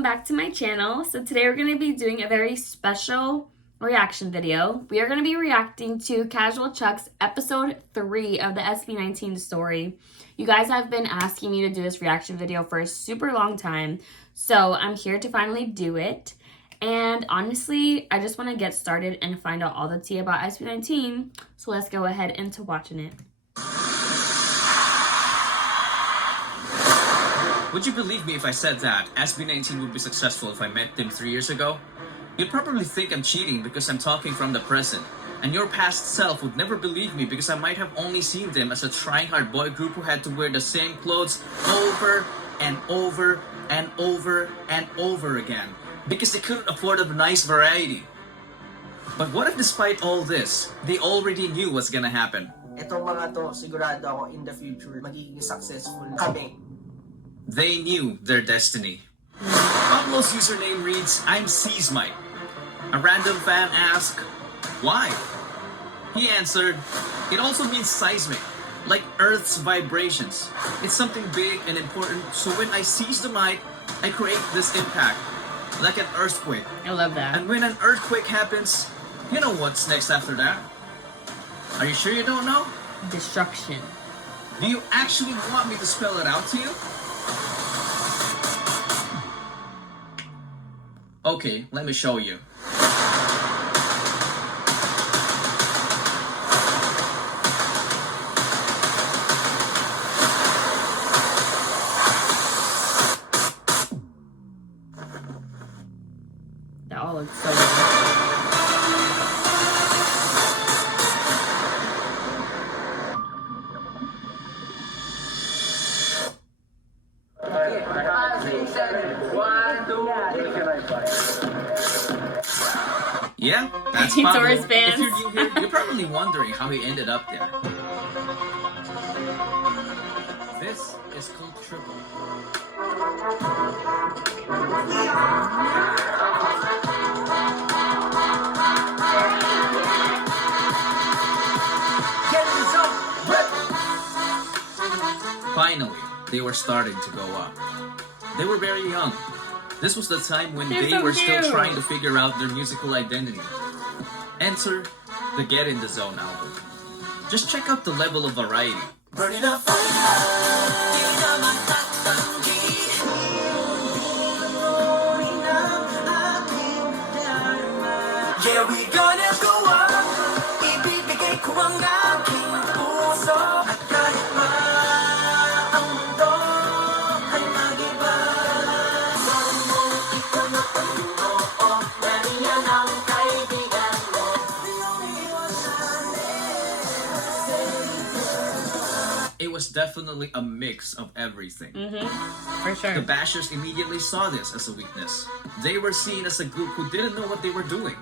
welcome back to my channel. So today we're going to be doing a very special reaction video. We are going to be reacting to Casual Chuck's episode 3 of the SB19 story. You guys have been asking me to do this reaction video for a super long time, so I'm here to finally do it. And honestly, I just want to get started and find out all the tea about SB19, so let's go ahead into watching it. Would you believe me if I said that SB19 would be successful if I met them 3 years ago? You'd probably think I'm cheating because I'm talking from the present. And your past self would never believe me because I might have only seen them as a trying hard boy group who had to wear the same clothes over and over and over and over again because they couldn't afford a nice variety. But what if despite all this, they already knew what's gonna happen? Itong mga to, sigurado ako in the future, magiging successful kami. They knew their destiny. Pablo's username reads, I'm Seasmite. A random fan asked, why? He answered, it also means seismic, like Earth's vibrations. It's something big and important, so when I seize the mic, I create this impact, like an earthquake. I love that. And when an earthquake happens, you know what's next after that? Are you sure you don't know? Destruction. Do you actually want me to spell it out to you? Okay, let me show you. That all looks so good. Yeah, that's Taurus Pablo. If fans. you're new here, you're probably wondering how he ended up there. This is called Triple. Finally, they were starting to go up. They were very young. This was the time when They're they so were still cute. trying to figure out their musical identity. Enter the Get in the Zone album. Just check out the level of variety. Burn it up. Yeah, we gonna go up. Ibibigay ko ang aking puso. At kahit ang mundo ay mag-iba. Gawin mo ito na pag-uo. Nariyan ang kaibigan mo. It was definitely a mix of everything. For sure. The Bashers immediately saw this as a weakness. They were seen as a group who didn't know what they were doing.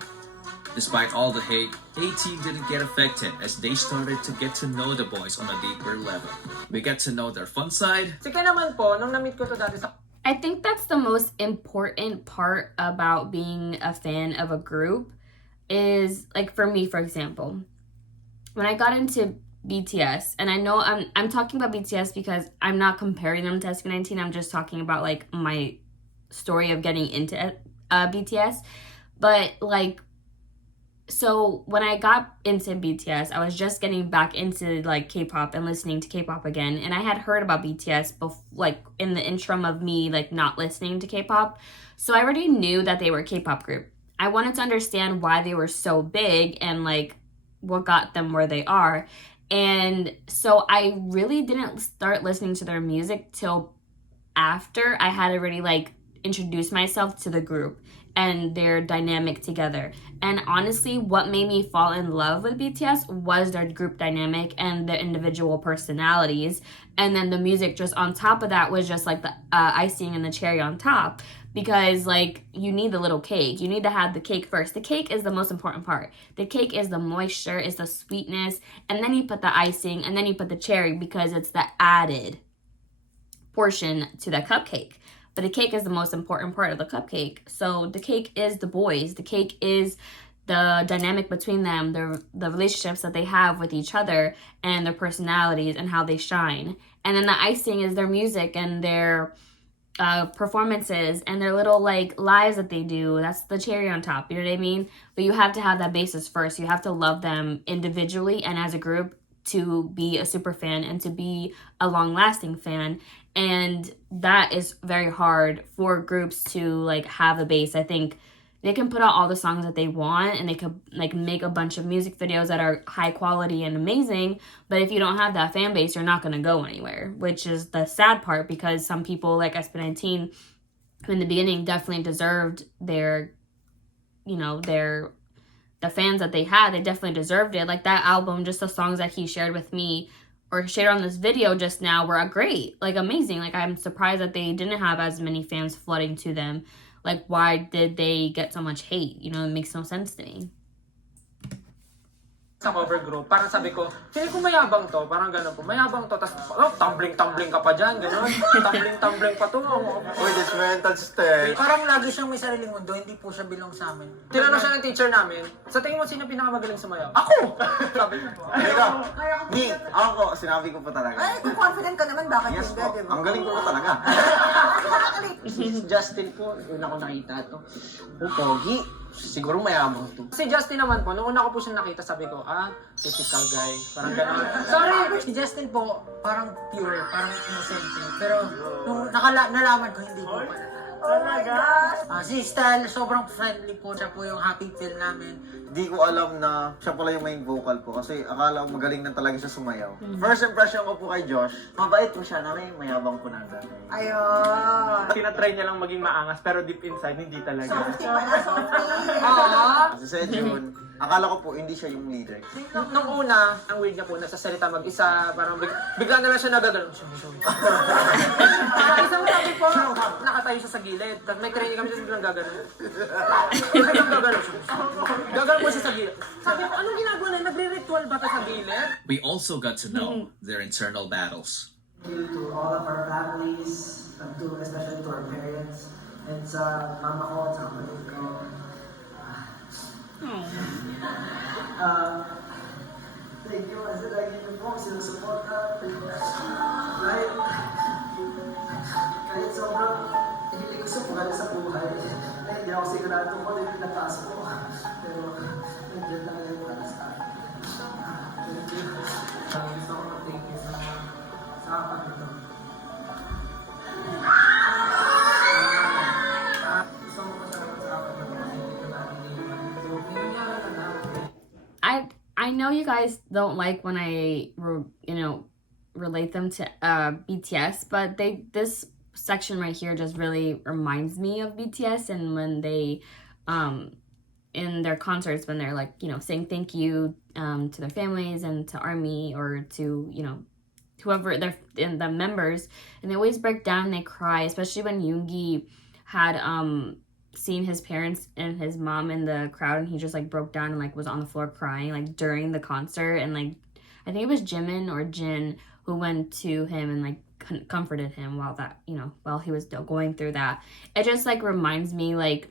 Despite all the hate, A-Team didn't get affected as they started to get to know the boys on a deeper level. We got to know their fun side. Sige naman po, nung na-meet ko to dati sa... I think that's the most important part about being a fan of a group is, like, for me, for example, when I got into BTS, and I know I'm talking about BTS because I'm not comparing them to SB19, I'm just talking about, like, my story of getting into BTS, but, like, so when I got into BTS, I was just getting back into like K-pop and listening to K-pop again, and I had heard about BTS like in the interim of me like not listening to K-pop, so I already knew that they were a K-pop group. I wanted to understand why they were so big and like what got them where they are, and so I really didn't start listening to their music till after I had already like introduced myself to the group and their dynamic together. And honestly, what made me fall in love with BTS was their group dynamic and their individual personalities. And then the music just on top of that was just like the icing and the cherry on top. Because like you need the little cake. You need to have the cake first. The cake is the most important part. The cake is the moisture, is the sweetness. And then you put the icing and then you put the cherry because it's the added portion to the cupcake. But the cake is the most important part of the cupcake. So the cake is the boys. The cake is the dynamic between them, the relationships that they have with each other and their personalities and how they shine. And then the icing is their music and their performances and their little like lives that they do. That's the cherry on top, you know what I mean? But you have to have that basis first. You have to love them individually and as a group to be a super fan and to be a long-lasting fan. And that is very hard for groups to like have a base. I think they can put out all the songs that they want and they could like make a bunch of music videos that are high quality and amazing, but if you don't have that fan base, you're not going to go anywhere, which is the sad part, because some people like SB19 in the beginning definitely deserved their, you know, the fans that they had. They definitely deserved it. Like that album, just the songs that he shared with me or shared on this video just now were great, like amazing. Like I'm surprised that they didn't have as many fans flooding to them. Like, why did they get so much hate? You know, it makes no sense to me. Sa cover group, parang sabi ko, feeling ko mayabang to, parang gano'n po, mayabang to, tapos, tumbling ka pa dyan, gano'n, tumbling pa to. Uy, this mental state. Parang lagi siyang may sariling mundo, hindi po siya belong sa amin. Tinanong siya ng teacher namin, sa tingin mo sino pinakamagaling sumayaw? Ako! Sabi ko. Ako, sinabi ko pa talaga. Ay, kung confident ka naman, bakit Yes hindi, po, di ba? ang galing ko pa talaga. Si Justin po, una ko nakita to. Pogi. Siguro mayabang to. Si Justin naman po, nung una ko po siya nakita, sabi ko, typical guy, parang gano'n. Sorry! Si Justin po, parang pure, parang innocent. Pero nung nalaman ko, hindi po pala. Oh my gosh! Si Style, sobrang friendly po. Siya po yung happy feel namin. Hindi ko alam na siya pala yung main vocal po kasi akala ko magaling na talaga siya sumayaw. First impression ko po kay Josh, mabait po siya na mayabang po na dati. Ayun! Tinatry niya lang maging maangas, pero deep inside, hindi talaga. Softy pala, softy! Kasi sa June, akala ko po hindi siya yung leader. Nung una, ang weird niya po, nagsasalita mag-isa, parang bigla na lang siya nagagano. Isang sabi po, nakatayo siya sa gilid, tapos may training kami siya biglang gagano. Biglang gagano siya. Gagano po siya sa gilid. Sabi ko, anong ginagawa na? Nagre-ritual ba ito sa gilid? We also got to know their internal battles. To all of our families, especially to our parents, and sa mama ko, sa kapatid ko. Thank you, kasi lagi niyo po sinusuporta. Kahit sobrang hilig ko sa pugal sa buhay, hindi ako sigurado kung ano yung pinapasok ko. Pero, nandiyan lang yung para sa akin. Thank you. Gusto ko thank you sa kapatid ko. Gusto ko sa kapatid ko. I know you guys don't like when I relate them to BTS, but this section right here just really reminds me of BTS, and when they in their concerts, when they're like, saying thank you to their families and to ARMY or to whoever they're in the members, and they always break down and they cry, especially when Yoongi had seen his parents and his mom in the crowd, and he just like broke down and like was on the floor crying like during the concert, and like I think it was Jimin or Jin who went to him and like comforted him while he was still going through that. It just like reminds me, like,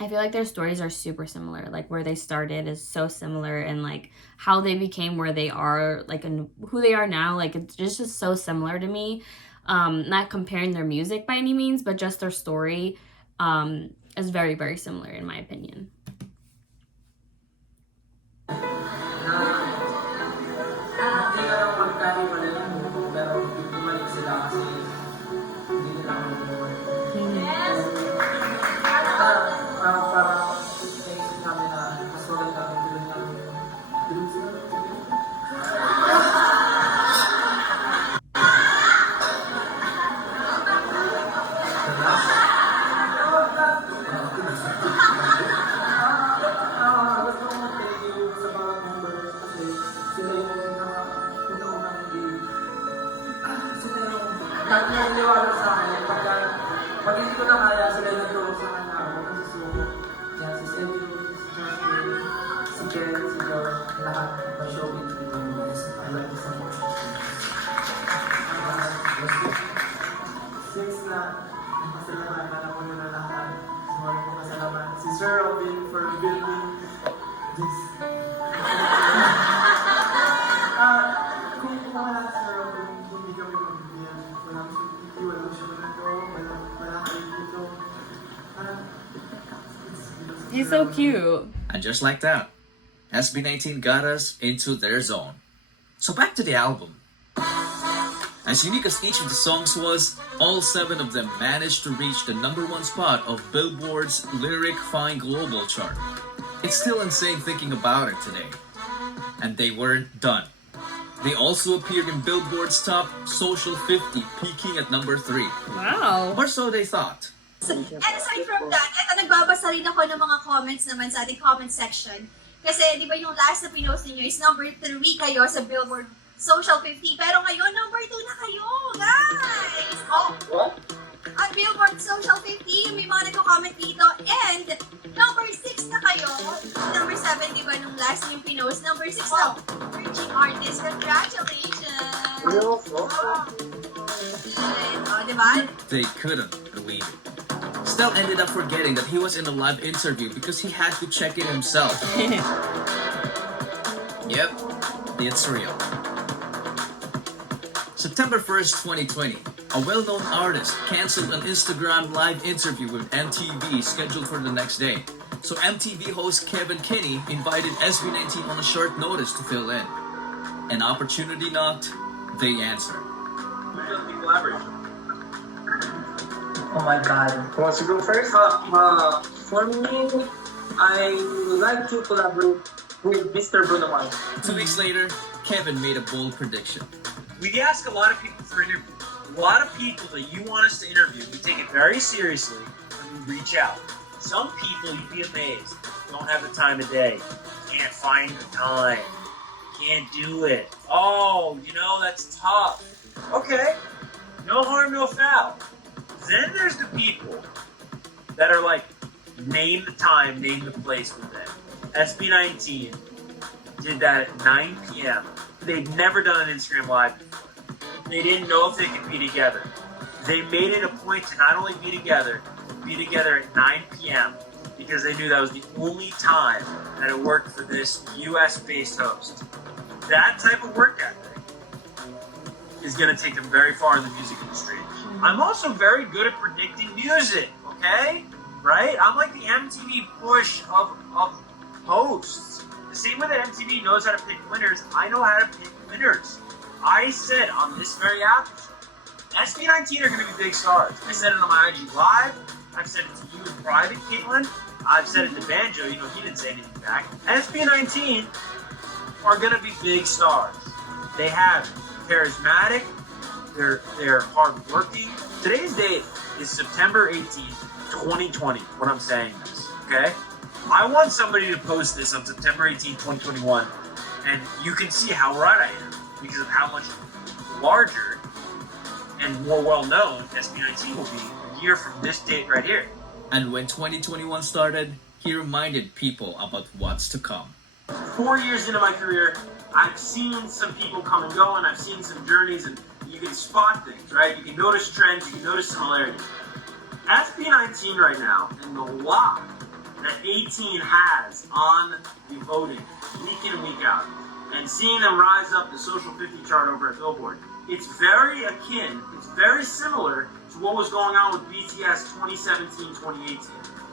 I feel like their stories are super similar. Like where they started is so similar, and like how they became where they are, like, and who they are now, like it's just so similar to me. Not comparing their music by any means, but just their story is very, very similar in my opinion. Hindi ka lang magkariwala lang mo, pero bumalik sila kasi hindi nila ako nabuhay. Para naisip namin na mas maganda ang tuloy namin. Tulog sila. Gusto ko mag-thank you sa bawat member kasi sila yung unang-unang sila yung naniniwala sa akin. Pag hindi ko na kaya, sila yung nag-roll sa akin na ako. Kasi yan, si Cedric, si Justin, si Jen, si George, lahat mag-show with me. I love you so much. Since na pasalamatan ako na lahat, maraming pasalamat si Sir Robin for building this. Kung wala si Sir Robin, hindi kami mag-build. Walang siya manito, walang so cute. And just like that, SB19 got us into their zone. So back to the album. As unique as each of the songs was, all 7 of them managed to reach the #1 spot of Billboard's Lyric Fine Global chart. It's still insane thinking about it today. And they weren't done. They also appeared in Billboard's top Social 50, peaking at #3. Wow. Or so they thought. And aside from that, eto nagbabasa rin ako ng mga comments naman sa ating comment section. Kasi di ba yung last na pinost ninyo is #3 kayo sa Billboard Social 50. Pero ngayon, #2 na kayo, guys! Oh, What? at Billboard Social 50, may mga nagko-comment dito. And #6 na kayo. #7, di ba, nung last yung pinost. #6 na, Virgin Artist. Congratulations! Real? Di ba? They couldn't believe it. Stel ended up forgetting that he was in a live interview because he had to check it himself. Yep, it's real. September 1st, 2020, a well-known artist canceled an Instagram live interview with MTV scheduled for the next day. So MTV host Kevin Kinney invited SB19 on a short notice to fill in. An opportunity knocked, they answered. Oh my god. Who wants to go first? For me, I would like to collaborate with Mr. Bruno Mars. 2 weeks later, Kevin made a bold prediction. We ask a lot of people for interviews. A lot of people that you want us to interview, we take it very seriously and we reach out. Some people, you'd be amazed, don't have the time of day, can't find the time, can't do it. Oh, that's tough. Okay, no harm, no foul. Then there's the people that are like, name the time, name the place with it. SB19 did that at 9 p.m. They'd never done an Instagram Live before. They didn't know if they could be together. They made it a point to not only be together at 9 p.m. because they knew that was the only time that it worked for this US-based host. That type of work ethic is going to take them very far in the music industry. I'm also very good at predicting music, okay? Right? I'm like the MTV push of hosts. The same way that MTV knows how to pick winners, I know how to pick winners. I said on this very episode, SB19 are going to be big stars. I said it on my IG Live. I've said it to you in private, Caitlin. I've said it to Banjo. He didn't say anything back. SB19 are going to be big stars. They have charismatic. They're hardworking. Today's date is September 18th, 2020, when I'm saying this, okay? I want somebody to post this on September 18th, 2021, and you can see how right I am because of how much larger and more well-known SB19 will be a year from this date right here. And when 2021 started, he reminded people about what's to come. 4 years into my career, I've seen some people come and go, and I've seen some journeys, and you can spot things, right? You can notice trends, you can notice similarities. SB19 right now, and the lot that 18 has on the voting, week in and week out, and seeing them rise up the Social 50 chart over at Billboard, it's very akin, it's very similar to what was going on with BTS 2017, 2018.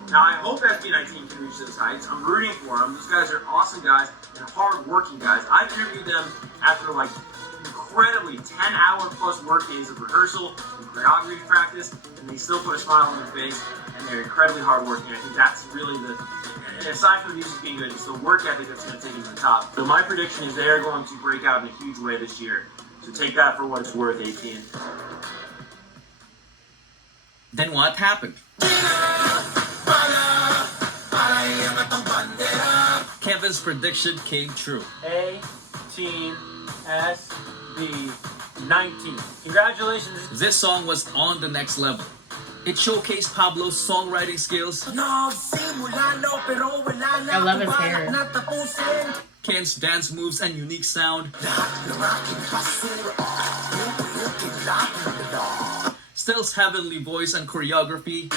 Now, I hope SB19 can reach those heights. I'm rooting for them. These guys are awesome guys and hard-working guys. I've interviewed them after, incredibly 10-hour plus work days of rehearsal and choreography practice, and they still put a smile on their face, and they're incredibly hardworking. I think that's really and aside from the music being good, it's the work ethic that's going to take them to the top. So my prediction is they're going to break out in a huge way this year. So take that for what it's worth, 18. Then what happened? Kevin's prediction came true. 18 SB19. Congratulations. This song was on the next level. It showcased Pablo's songwriting skills, I love his hair. Ken's dance moves and unique sound, Stel's heavenly voice and choreography,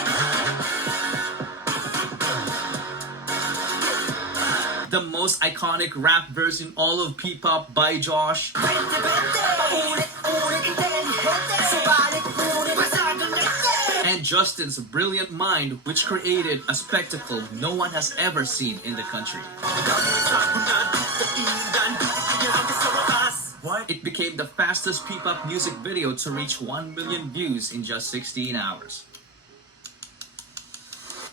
the most iconic rap verse in all of P-pop by Josh, and and Justin's brilliant mind, which created a spectacle no one has ever seen in the country. It became the fastest P-pop music video to reach 1 million views in just 16 hours.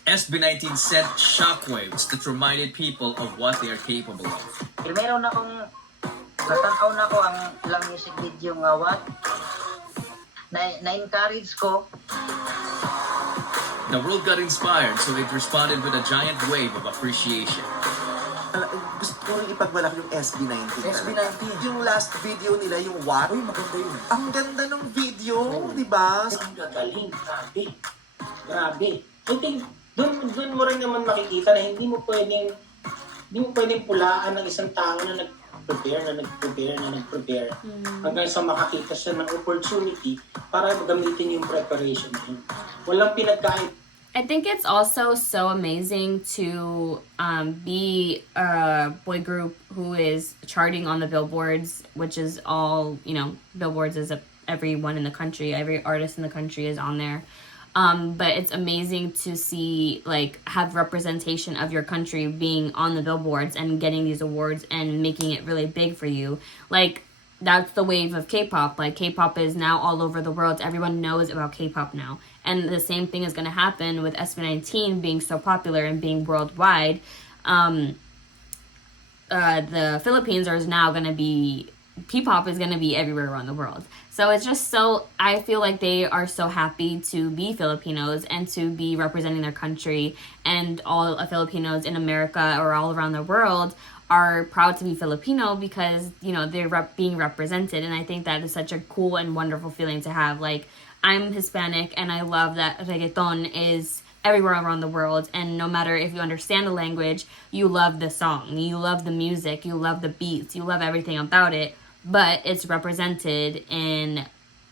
SB19 sent shockwaves that reminded people of what they are capable of. Meron akong natanaw na ko ang ilang music video nga what na-encourage ko. The world got inspired, so it responded with a giant wave of appreciation. Gusto ko rin ipagmalaki yung SB19. SB19. Yung last video nila, yung what? Uy, maganda yun. Ang ganda ng video, di ba? Ang gagaling. Grabe. Grabe. I think, doon mo rin naman makikita na hindi mo pwedeng pulaan ng isang tao na nag-prepare hanggang sa makakita siya ng opportunity para gamitin yung preparation niya. Walang pinagkait. I think it's also so amazing to be a boy group who is charting on the billboards, which is all, billboards is everyone in the country, every artist in the country is on there. But it's amazing to see, have representation of your country being on the billboards and getting these awards and making it really big for you. That's the wave of K-pop. K-pop is now all over the world. Everyone knows about K-pop now. And the same thing is going to happen with SB19 being so popular and being worldwide. The Philippines is now going to be... P-pop is going to be everywhere around the world. So it's just so... I feel like they are so happy to be Filipinos and to be representing their country. And all Filipinos in America or all around the world are proud to be Filipino because, they're being represented. And I think that is such a cool and wonderful feeling to have. I'm Hispanic and I love that reggaeton is everywhere around the world. And no matter if you understand the language, you love the song, you love the music, you love the beats, you love everything about it. But it's represented in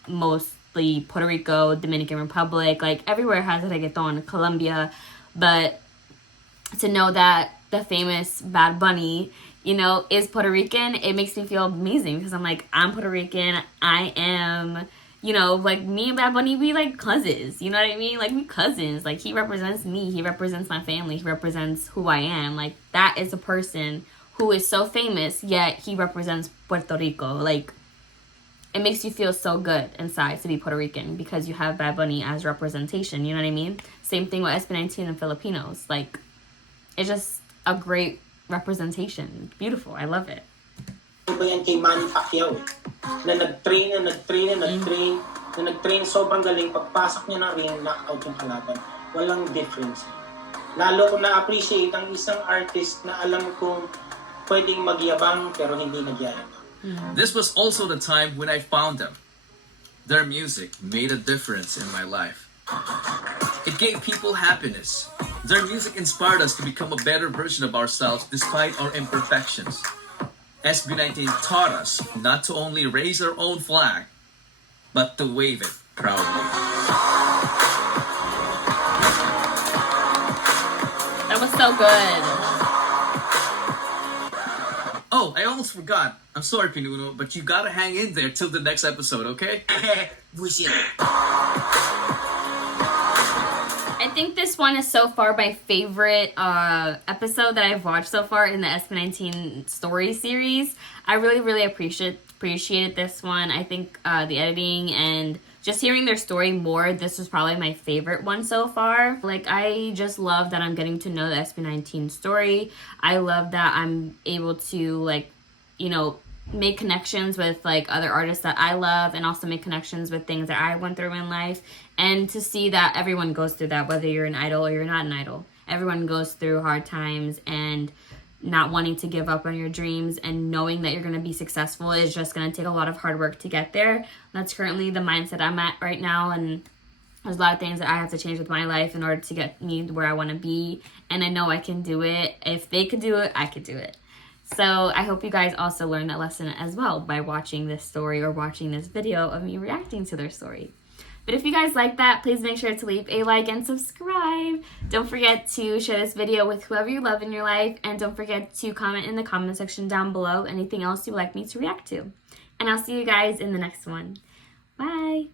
mostly Puerto Rico, Dominican Republic, everywhere has reggaeton, Colombia. But to know that the famous Bad Bunny, is Puerto Rican, it makes me feel amazing because I'm I'm Puerto Rican. I am, me and Bad Bunny, we cousins. You know what I mean? We cousins. He represents me. He represents my family. He represents who I am. That is a person who is so famous, yet he represents Puerto Rico. It makes you feel so good inside to be Puerto Rican because you have Bad Bunny as representation. You know what I mean? Same thing with SB19 and Filipinos. It's just a great representation. Beautiful. I love it. Iba yan kay Manny Pacquiao na nag-train, sobrang galing. Pagpasok niya ng ring, knockout yung kalaban. Walang difference. Lalo ko na-appreciate ang isang artist na alam kong pwedeng magyabang pero hindi nagyayabang. This was also the time when I found them. Their music made a difference in my life. It gave people happiness. Their music inspired us to become a better version of ourselves despite our imperfections. SB19 taught us not to only raise our own flag, but to wave it proudly. That was so good. Oh, I almost forgot. I'm sorry, Pinuno, but you gotta hang in there till the next episode, okay? I think this one is so far my favorite episode that I've watched so far in the SB19 story series. I really, really appreciated this one. I think the editing and just hearing their story more, this was probably my favorite one so far. I just love that I'm getting to know the SB19 story. I love that I'm able to, make connections with other artists that I love and also make connections with things that I went through in life, and to see that everyone goes through that, whether you're an idol or you're not an idol. Everyone goes through hard times, and not wanting to give up on your dreams and knowing that you're going to be successful is just going to take a lot of hard work to get there. That's currently the mindset I'm at right now, and there's a lot of things that I have to change with my life in order to get me where I want to be, and I know I can do it. If they could do it, I could do it. So I hope you guys also learned that lesson as well by watching this story or watching this video of me reacting to their story. But if you guys like that, please make sure to leave a like and subscribe. Don't forget to share this video with whoever you love in your life. And don't forget to comment in the comment section down below anything else you'd like me to react to. And I'll see you guys in the next one. Bye!